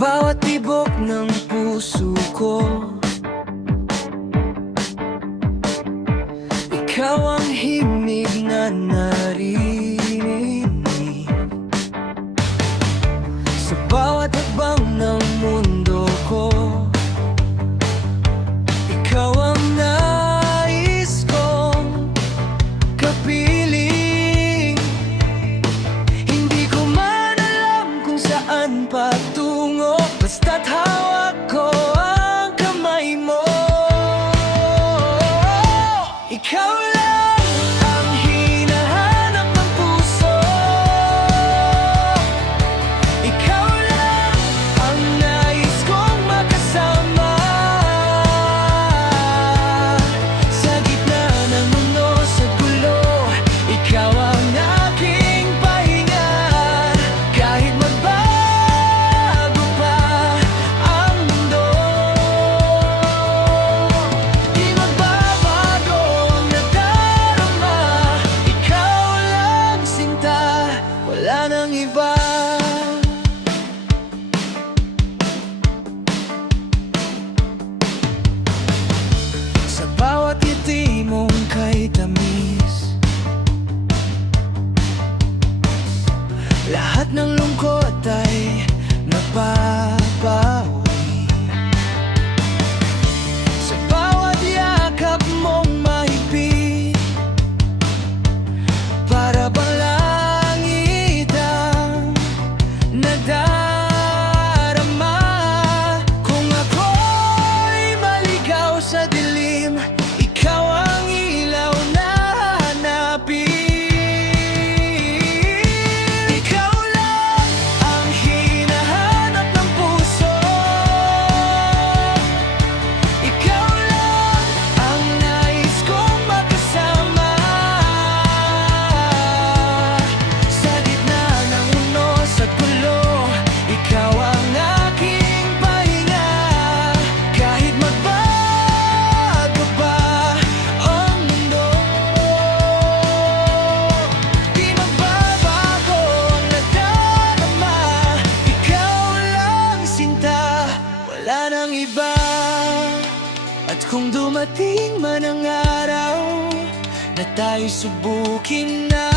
bawat tibok ng puso ko, ikaw ang himig na naririnig. Sa bawat hakbang ng mundo ko, ikaw ang nais kong kapiling. Hindi ko man alam kung saan patungo, basta't hawak ko ang kamay mo. Ikaw lang ang hinahanap ng puso, ikaw lang ang nais kong makasama. Sa gitna ng unos at gulo, ikaw ang aking pahinga. Kahit magbago pa ang mundo, di magbabago ang nadarama. Ikaw lang sinta, wala nang iba. Sa bawat ngiti mong kay tamis, lahat ng lungkot ay napapawi. Sa bawat yakap mong mahigpit, para bang langit ang nadarama. Kung ako'y maligaw sa dilim, ikaw ang ilaw na hanapin. Ikaw lang ang hinahanap ng puso, ikaw lang ang nais kong makasama. Sa gitna ng unos at gulo, ikaw ang aking pahinga. Kahit magbago pa ang mundo, di magbabago ang nadarama. Ikaw lang sinta, wala nang iba. At kung dumating man ang araw na tayo subukin na